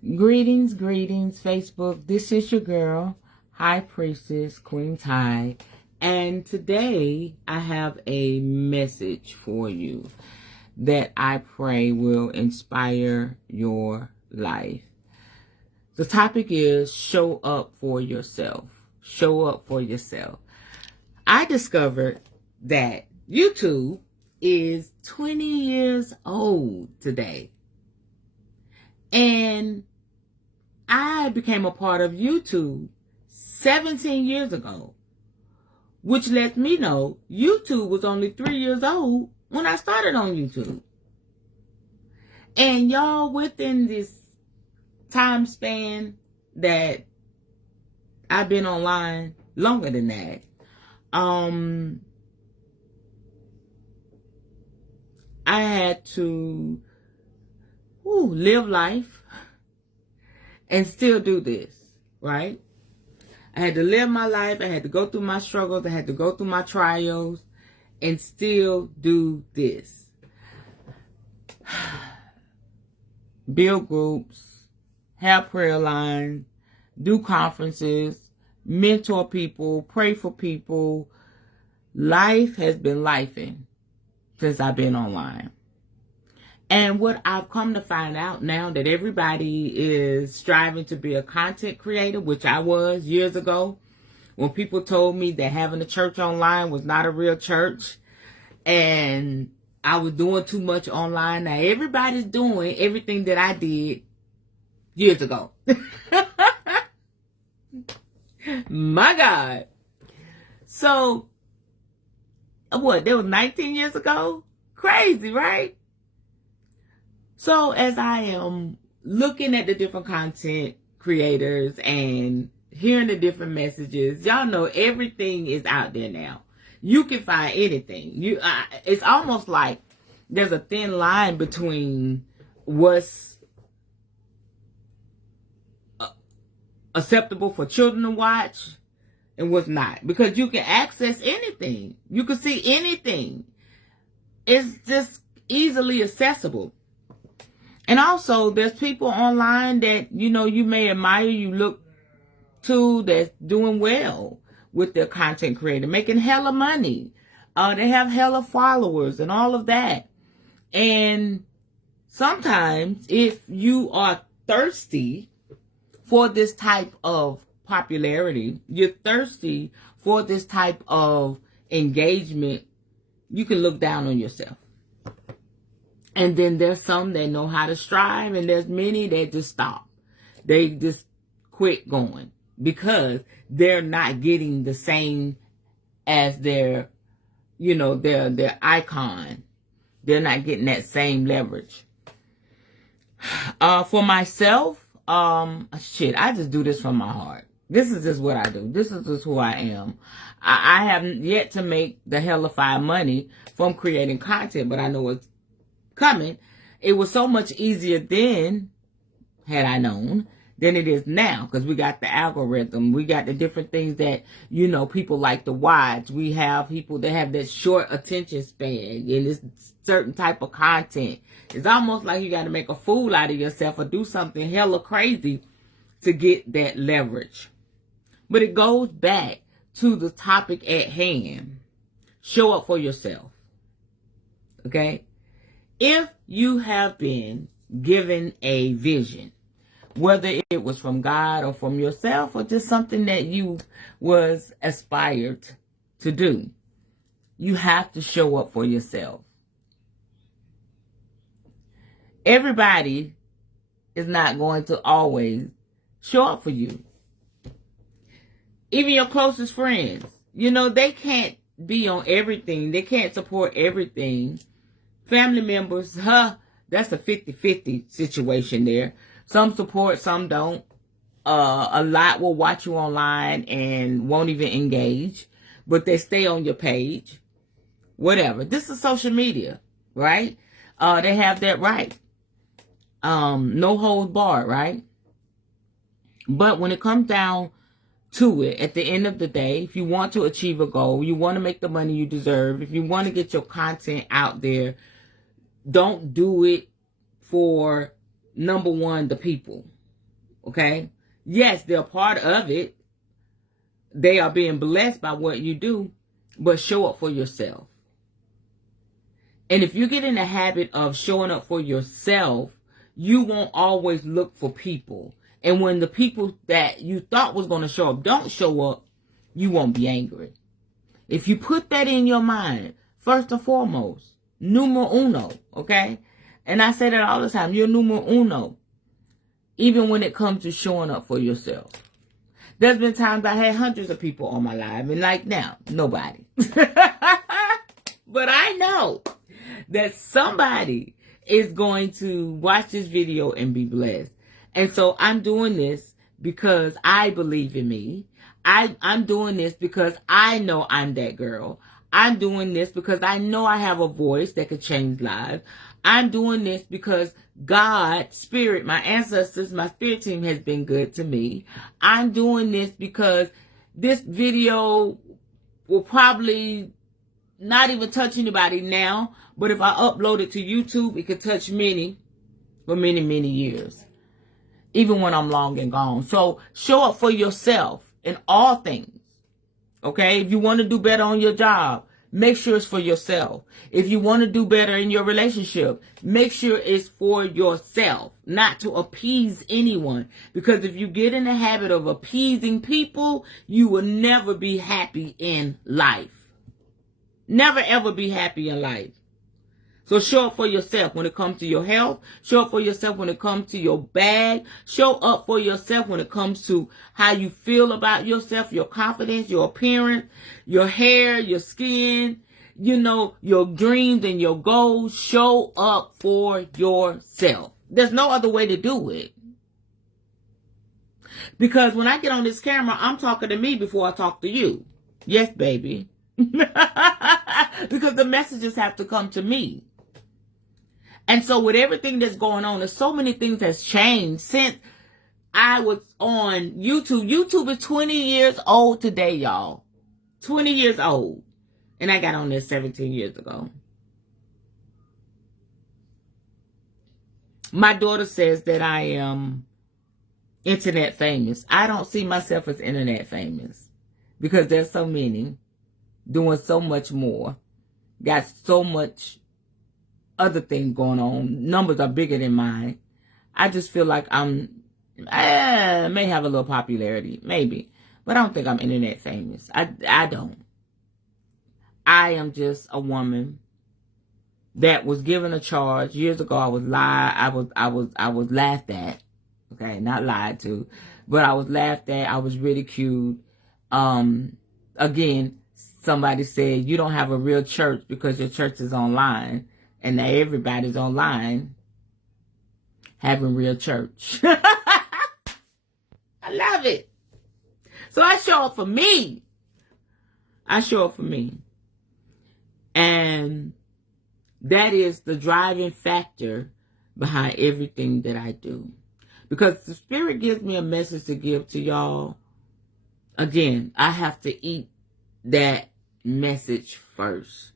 Greetings, Facebook. This is your girl, High Priestess Queen Ty, and today I have a message for you that I pray will inspire your life. The topic is show up for yourself. Show up for yourself. I discovered that YouTube is 20 years old today. And I became a part of YouTube 17 years ago, which lets me know YouTube was only 3 years old when I started on YouTube. And y'all, within this time span that I've been online, longer than that, I had to live life and still do this, right? I had to live my life. I had to go through my struggles. I had to go through my trials and still do this. Build groups, have prayer lines, do conferences, mentor people, pray for people. Life has been lifing since I've been online. And what I've come to find out now that everybody is striving to be a content creator, which I was years ago, when people told me that having a church online was not a real church and I was doing too much online. Now everybody's doing everything that I did years ago. My God. So, what, that was 19 years ago? Crazy, right? So as I am looking at the different content creators and hearing the different messages, y'all know everything is out there now. You can find anything. It's almost like there's a thin line between what's acceptable for children to watch and what's not. Because you can access anything. You can see anything. It's just easily accessible. And also, there's people online that, you may admire, you look to, that's doing well with their content creator, making hella money. They have hella followers and all of that. And sometimes, if you are thirsty for this type of popularity, you're thirsty for this type of engagement, you can look down on yourself. And then there's some that know how to strive, and there's many that just stop. They just quit going because they're not getting the same as their icon. They're not getting that same leverage. For myself, I just do this from my heart. This is just what I do. This is just who I am. I haven't yet to make the hellified money from creating content, but I know it's coming. It was so much easier then, had I known, than it is now, because we got the algorithm, we got the different things that people like to watch. We have people that have that short attention span, and it's certain type of content. It's almost like you got to make a fool out of yourself or do something hella crazy to get that leverage. But it goes back to the topic at hand. Show up for yourself. Okay? If you have been given a vision, whether it was from God or from yourself or just something that you was aspired to do, you have to show up for yourself. Everybody is not going to always show up for you. Even your closest friends, they can't be on everything. They can't support everything. Family members, that's a 50-50 situation there. Some support, some don't. A lot will watch you online and won't even engage, but they stay on your page. Whatever. This is social media, right? They have that right. No holds barred, right? But when it comes down to it, at the end of the day, if you want to achieve a goal, you want to make the money you deserve, if you want to get your content out there, don't do it for, number one, the people. Okay? Yes, they're part of it. They are being blessed by what you do, but show up for yourself. And if you get in the habit of showing up for yourself, you won't always look for people. And when the people that you thought was going to show up don't show up, you won't be angry. If you put that in your mind, first and foremost, numero uno, okay? And I say that all the time, you're numero uno, even when it comes to showing up for yourself. There's been times I had hundreds of people on my live, and like now, nobody. But I know that somebody is going to watch this video and be blessed. And so I'm doing this because I believe in me. I'm doing this because I know I'm that girl. I'm doing this because I know I have a voice that could change lives. I'm doing this because God, Spirit, my ancestors, my spirit team has been good to me. I'm doing this because this video will probably not even touch anybody now, but if I upload it to YouTube, it could touch many for many, many years, even when I'm long and gone. So show up for yourself in all things. Okay? If you want to do better on your job, make sure it's for yourself. If you want to do better in your relationship, make sure it's for yourself, not to appease anyone. Because if you get in the habit of appeasing people, you will never be happy in life. Never ever be happy in life. So show up for yourself when it comes to your health. Show up for yourself when it comes to your bag. Show up for yourself when it comes to how you feel about yourself, your confidence, your appearance, your hair, your skin, your dreams and your goals. Show up for yourself. There's no other way to do it. Because when I get on this camera, I'm talking to me before I talk to you. Yes, baby. Because the messages have to come to me. And so with everything that's going on, there's so many things that's changed since I was on YouTube. YouTube is 20 years old today, y'all. 20 years old. And I got on there 17 years ago. My daughter says that I am internet famous. I don't see myself as internet famous because there's so many doing so much more. Got so much other things going on. Numbers are bigger than mine. I just feel like I may have a little popularity, maybe, but I don't think I'm internet famous. I don't. I am just a woman that was given a charge years ago. I was laughed at. Okay, not lied to, but I was laughed at. I was ridiculed. Again, somebody said you don't have a real church because your church is online. And now everybody's online having real church. I love it. So I show up for me. I show up for me. And that is the driving factor behind everything that I do. Because the Spirit gives me a message to give to y'all. Again, I have to eat that message first.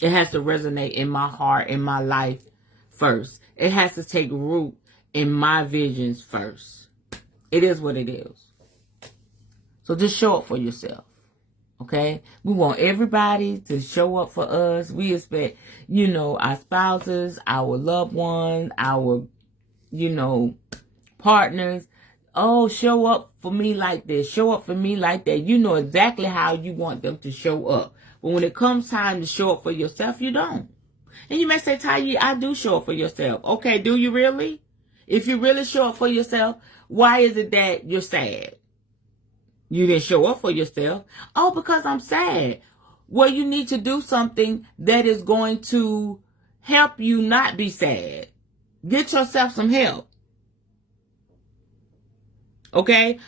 It has to resonate in my heart, in my life first. It has to take root in my visions first. It is what it is. So just show up for yourself. Okay? We want everybody to show up for us. We expect, our spouses, our loved ones, our, partners. Oh, show up for me like this. Show up for me like that. You know exactly how you want them to show up. But when it comes time to show up for yourself, you don't. And you may say, Taya, I do show up for yourself. Okay, do you really? If you really show up for yourself, why is it that you're sad? You didn't show up for yourself. Oh, because I'm sad. Well, you need to do something that is going to help you not be sad. Get yourself some help. Okay?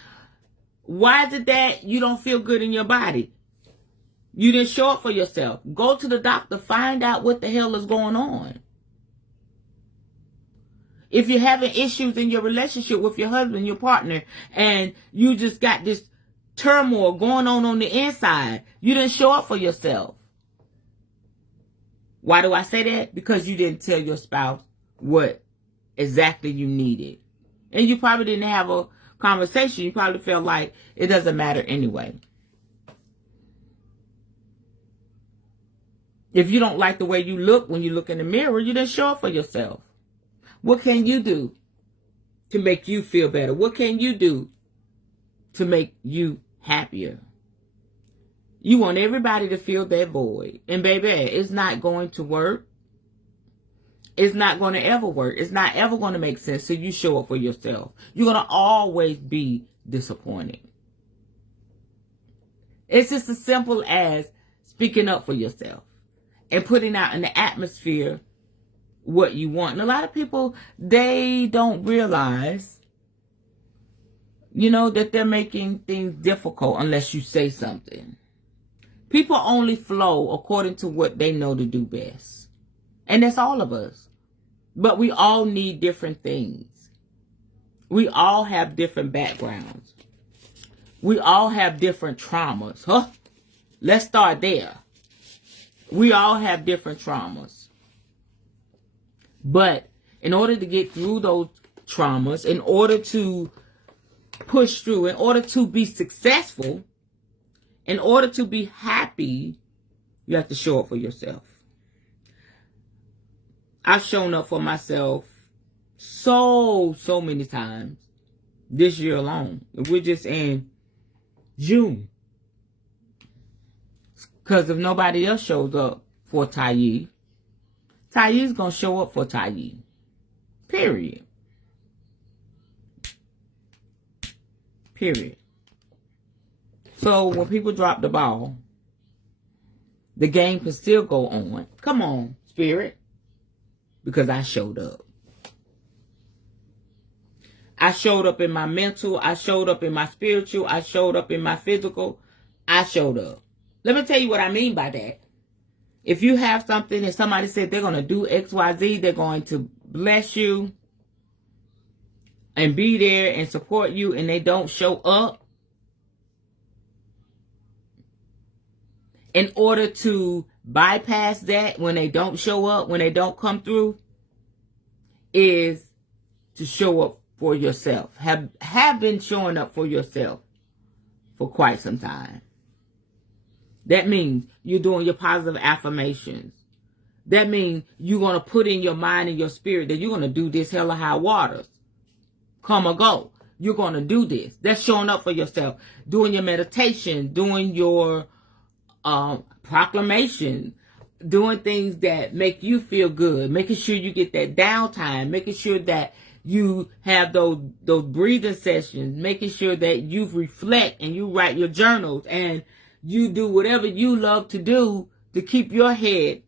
Why is it that you don't feel good in your body? You didn't show up for yourself. Go to the doctor. Find out what the hell is going on. If you're having issues in your relationship with your husband, your partner, and you just got this turmoil going on the inside, you didn't show up for yourself. Why do I say that? Because you didn't tell your spouse what exactly you needed. And you probably didn't have a conversation. You probably felt like it doesn't matter anyway. If you don't like the way you look when you look in the mirror, you didn't show up for yourself. What can you do to make you feel better? What can you do to make you happier? You want everybody to fill that void. And baby, it's not going to work. It's not going to ever work. It's not ever going to make sense. So you show up for yourself. You're going to always be disappointed. It's just as simple as speaking up for yourself and putting out in the atmosphere what you want. And a lot of people, they don't realize, that they're making things difficult unless you say something. People only flow according to what they know to do best. And that's all of us. But we all need different things. We all have different backgrounds. We all have different traumas. Let's start there. We all have different traumas. But in order to get through those traumas, in order to push through, in order to be successful, in order to be happy, you have to show up for yourself. I've shown up for myself so many times this year alone. We're just in June. Because if nobody else shows up for Tayi, Tayi's going to show up for Tayi. Period. Period. So when people drop the ball, the game can still go on. Come on, Spirit. Because I showed up. I showed up in my mental. I showed up in my spiritual. I showed up in my physical. I showed up. Let me tell you what I mean by that. If you have something and somebody said they're going to do X, Y, Z, they're going to bless you and be there and support you, and they don't show up, in order to bypass that when they don't show up, when they don't come through, is to show up for yourself. Have been showing up for yourself for quite some time. That means you're doing your positive affirmations. That means you're going to put in your mind and your spirit that you're going to do this hell or high waters. Come or go. You're going to do this. That's showing up for yourself. Doing your meditation, doing your proclamation, doing things that make you feel good, making sure you get that downtime, making sure that you have those breathing sessions, making sure that you reflect and you write your journals and you do whatever you love to do to keep your head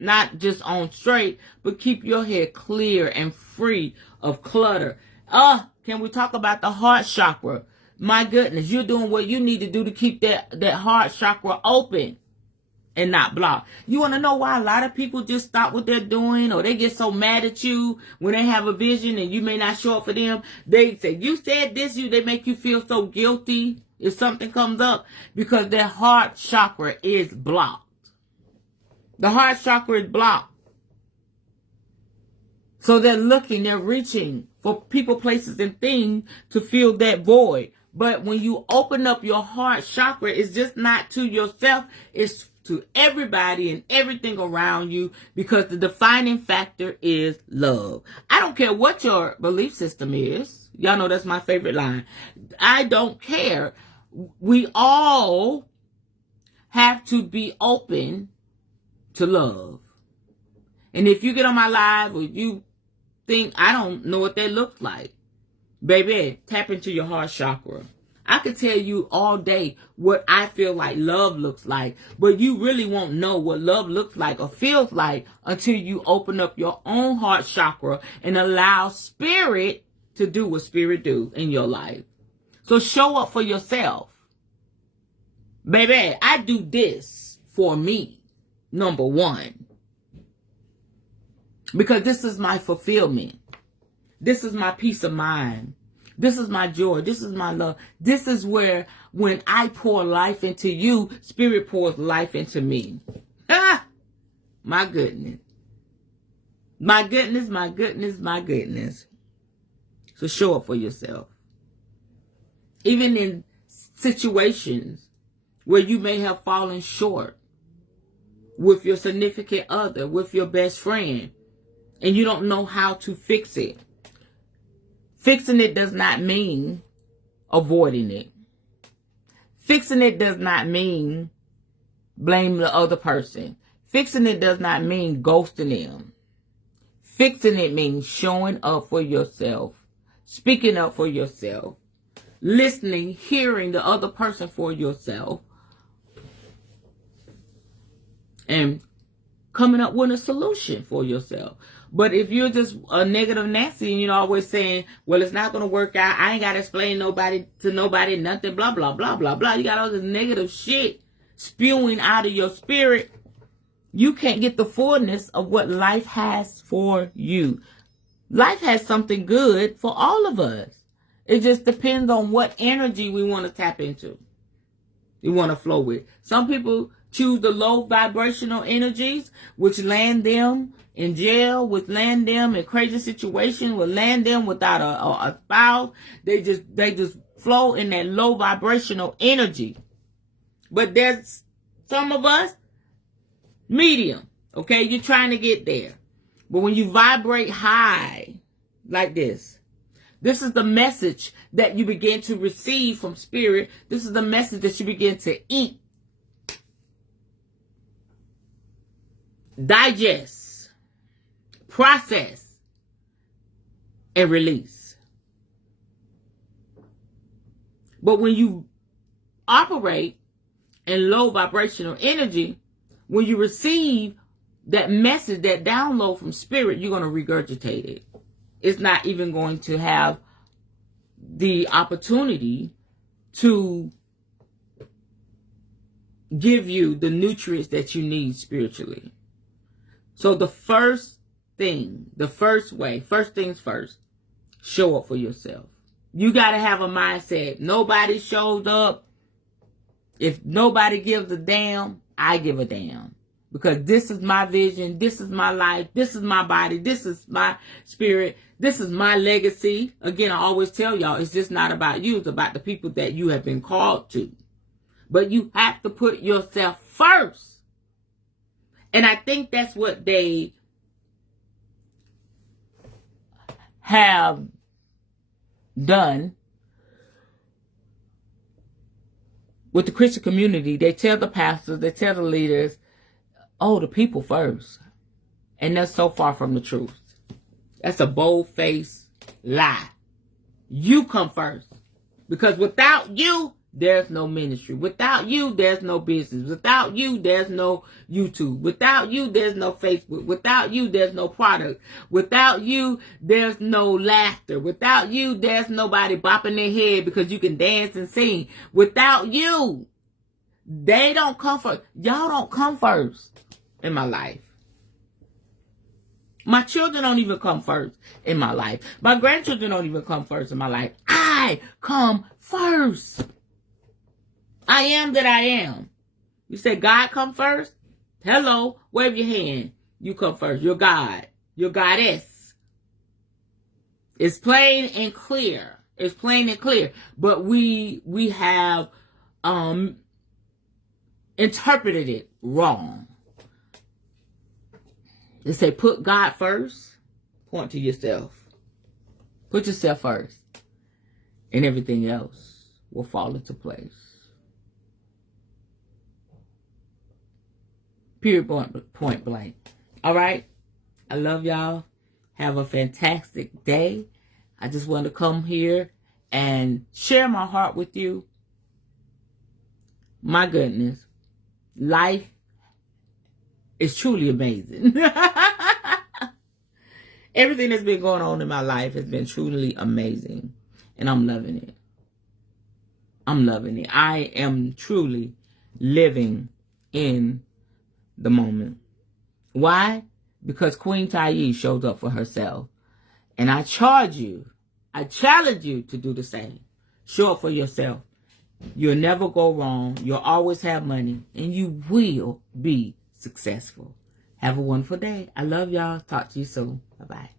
not just on straight, but keep your head clear and free of clutter. Can we talk about the heart chakra? My goodness, you're doing what you need to do to keep that heart chakra open and not blocked. You want to know why a lot of people just stop what they're doing, or they get so mad at you when they have a vision and you may not show up for them? They say, you said this, they make you feel so guilty if something comes up because their heart chakra is blocked. The heart chakra is blocked. So they're looking, they're reaching for people, places, and things to fill that void. But when you open up your heart chakra, it's just not to yourself, it's to everybody and everything around you, because the defining factor is love. I don't care what your belief system is. Y'all know that's my favorite line. I don't care. We all have to be open to love. And if you get on my live or you think I don't know what that looks like, baby, tap into your heart chakra. I could tell you all day what I feel like love looks like, but you really won't know what love looks like or feels like until you open up your own heart chakra and allow spirit to do what spirit do in your life. So show up for yourself. Baby, I do this for me, number one. Because this is my fulfillment. This is my peace of mind. This is my joy. This is my love. This is where, when I pour life into you, spirit pours life into me. My goodness. My goodness, my goodness, my goodness. So show up for yourself. Even in situations where you may have fallen short with your significant other, with your best friend, and you don't know how to fix it. Fixing it does not mean avoiding it. Fixing it does not mean blame the other person. Fixing it does not mean ghosting them. Fixing it means showing up for yourself, speaking up for yourself, listening, hearing the other person for yourself, and coming up with a solution for yourself. But if you're just a negative Nancy and you're always saying, well, it's not going to work out, I ain't got to explain to nobody, nothing, blah, blah, blah, blah, blah. You got all this negative shit spewing out of your spirit. You can't get the fullness of what life has for you. Life has something good for all of us. It just depends on what energy we want to tap into. We want to flow with. Some people choose the low vibrational energies, which land them in jail, which land them in crazy situations, which land them without a spouse. They just flow in that low vibrational energy. But there's some of us, medium, okay? You're trying to get there. But when you vibrate high like this is the message that you begin to receive from spirit. This is the message that you begin to eat, digest, process, and release. But when you operate in low vibrational energy, when you receive that message, that download from spirit, you're going to regurgitate it. It's not even going to have the opportunity to give you the nutrients that you need spiritually. So the first things first, show up for yourself. You got to have a mindset. Nobody shows up. If nobody gives a damn, I give a damn. Because this is my vision, this is my life, this is my body, this is my spirit, this is my legacy. Again, I always tell y'all, it's just not about you, it's about the people that you have been called to. But you have to put yourself first. And I think that's what they have done with the Christian community. They tell the pastors, they tell the leaders, oh, the people first. And that's so far from the truth. That's a bold-faced lie. You come first. Because without you, there's no ministry. Without you, there's no business. Without you, there's no YouTube. Without you, there's no Facebook. Without you, there's no product. Without you, there's no laughter. Without you, there's nobody bopping their head because you can dance and sing. Without you, they don't come first. Y'all don't come first in my life. My children don't even come first in my life. My grandchildren don't even come first in my life. I come first. I am that I am. You say God come first? Hello, wave your hand. You come first. You're God. You're goddess. It's plain and clear. It's plain and clear. But we have interpreted it wrong. They say put God first. Point to yourself. Put yourself first. And everything else will fall into place. Period, point blank. All right? I love y'all. Have a fantastic day. I just want to come here and share my heart with you. My goodness. Life is truly amazing. Everything that's been going on in my life has been truly amazing. And I'm loving it. I'm loving it. I am truly living in the moment. Why? Because Queen Thais shows up for herself. And I challenge you to do the same. Show up for yourself. You'll never go wrong. You'll always have money. And you will be successful. Have a wonderful day. I love y'all. Talk to you soon. Bye-bye.